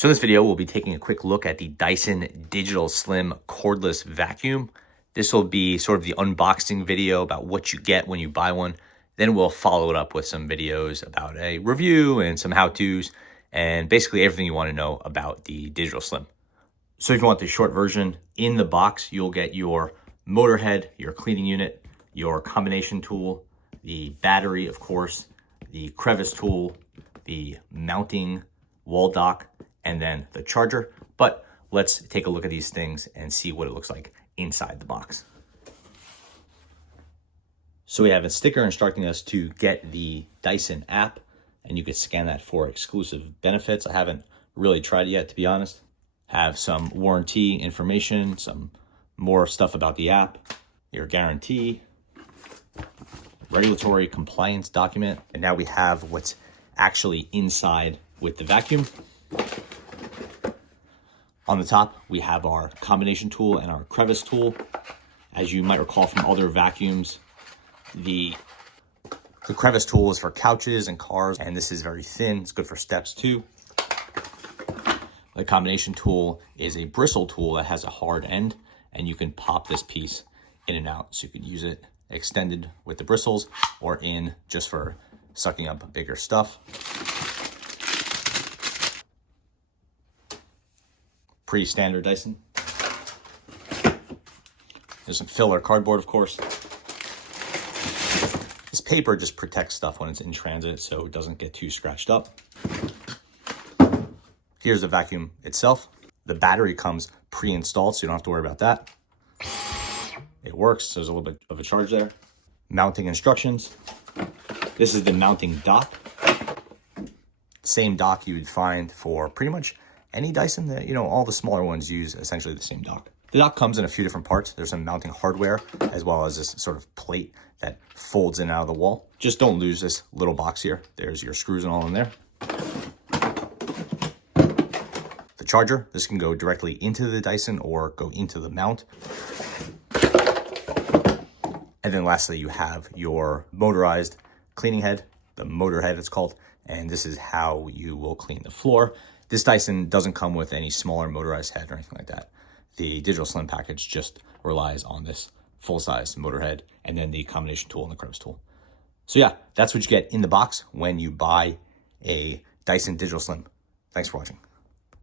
So in this video, we'll be taking a quick look at the Dyson Digital Slim Cordless Vacuum. This will be sort of the unboxing video about what you get when you buy one. Then we'll follow it up with some videos about a review and some how-tos and basically everything you want to know about the Digital Slim. So if you want the short version, in the box, you'll get your motor head, your cleaning unit, your combination tool, the battery, of course, the crevice tool, the mounting wall dock, and then the charger. But let's take a look at these things and see what it looks like inside the box. So we have a sticker instructing us to get the Dyson app, and you can scan that for exclusive benefits. I haven't really tried it yet, to be honest. Have some warranty information, some more stuff about the app, your guarantee, regulatory compliance document, and now we have what's actually inside with the vacuum. On the top, we have our combination tool and our crevice tool. As you might recall from other vacuums, the crevice tool is for couches and cars, and this is very thin. It's good for steps too. The combination tool is a bristle tool that has a hard end, and you can pop this piece in and out. So you can use it extended with the bristles or in just for sucking up bigger stuff. Pretty standard Dyson. There's some filler cardboard, of course. This paper just protects stuff when it's in transit so it doesn't get too scratched up. Here's the vacuum itself. The battery comes pre-installed, so you don't have to worry about that. It works, there's a little bit of a charge there. Mounting instructions. This is the mounting dock. Same dock you would find for pretty much any Dyson that, all the smaller ones use essentially the same dock. The dock comes in a few different parts. There's some mounting hardware as well as this sort of plate that folds in and out of the wall. Just don't lose this little box here. There's your screws and all in there. The charger, this can go directly into the Dyson or go into the mount. And then lastly, you have your motorized cleaning head, the motor head it's called, and this is how you will clean the floor. This Dyson doesn't come with any smaller motorized head or anything like that. The Digital Slim package just relies on this full-size motor head and then the combination tool and the crevice tool. So yeah, that's what you get in the box when you buy a Dyson Digital Slim. Thanks for watching.